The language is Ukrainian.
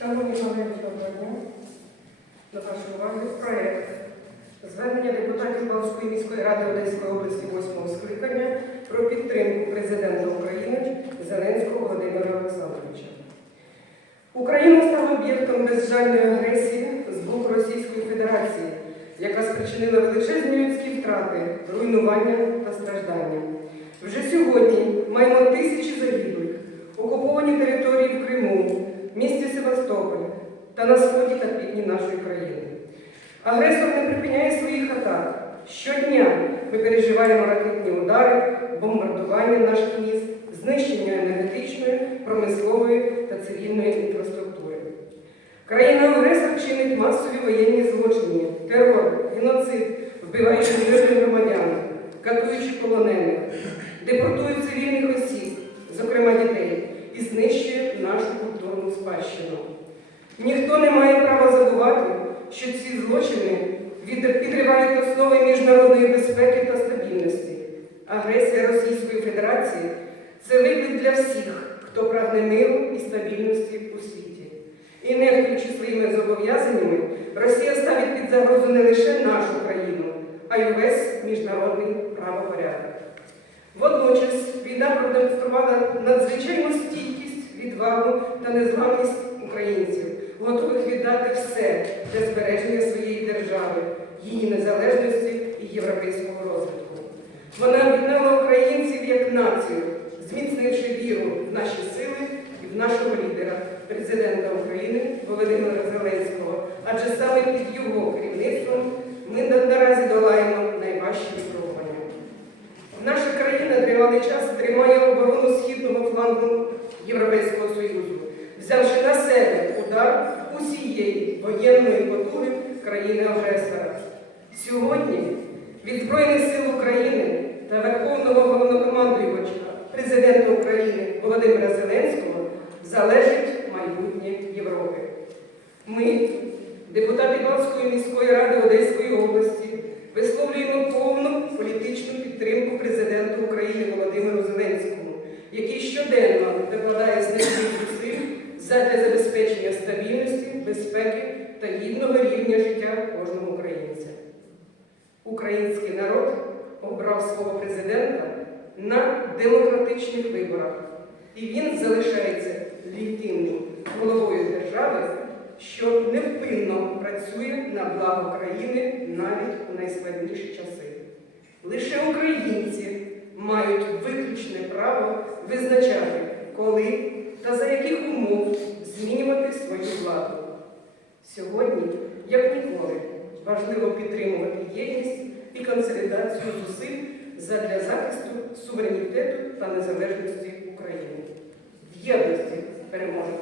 Шановні колеги, доброго дня. До вашої уваги проект звернення депутатів Балської міської ради Одеської області 8 скликання про підтримку президента України Зеленського Володимира Олександровича. Україна стала об'єктом безжальної агресії з боку Російської Федерації, яка спричинила величезні людські втрати, руйнування та страждання. Вже сьогодні півдні нашої країни. Агресор не припиняє своїх атак. Щодня ми переживаємо ракетні удари, бомбардування наших міст, знищення енергетичної, промислової та цивільної інфраструктури. Країна-агресор чинить масові воєнні злочини, терор, геноцид, вбиваючи мирних громадян, катуючи полонених, депортує цивільних осіб, зокрема дітей, і знищує нашу культурну спадщину. Ніхто не має права забувати, що ці злочини підривають основи міжнародної безпеки та стабільності. Агресія Російської Федерації це виклик для всіх, хто прагне миру і стабільності у світі. І нехтуючи своїми зобов'язаннями, Росія ставить під загрозу не лише нашу країну, а й увесь міжнародний правопорядок. Водночас війна продемонструвала надзвичайну стійкість, відвагу та незламність українців, готових віддати все для збереження своєї держави, її незалежності і європейського розвитку. Вона об'єднала українців як націю, зміцнивши віру в наші сили і в нашого лідера, президента України Володимира Зеленського, адже саме під його керівництвом ми наразі долаємо найважчі випробування. Наша країна тривалий час тримає оборону східного флангу Європейського Союзу, взявши на себе удар усієї воєнної потуги країни-агресора. Сьогодні від Збройних сил України та Верховного головнокомандуюча президента України Володимира Зеленського залежить майбутнє Європи. Ми, депутати Балської міської ради Одеської області, висловлюємо повну політичну підтримку забезпечення стабільності, безпеки та гідного рівня життя кожного українця. Український народ обрав свого президента на демократичних виборах, і він залишається легітимним головою держави, що невпинно працює на благо країни навіть у найскладніші часи. Лише українці мають виключне право визначати, коли та за яких умов змінювати свою владу. Сьогодні, як ніколи, важливо підтримувати єдність і консолідацію зусиль для захисту суверенітету та незалежності України. В єдності переможемо.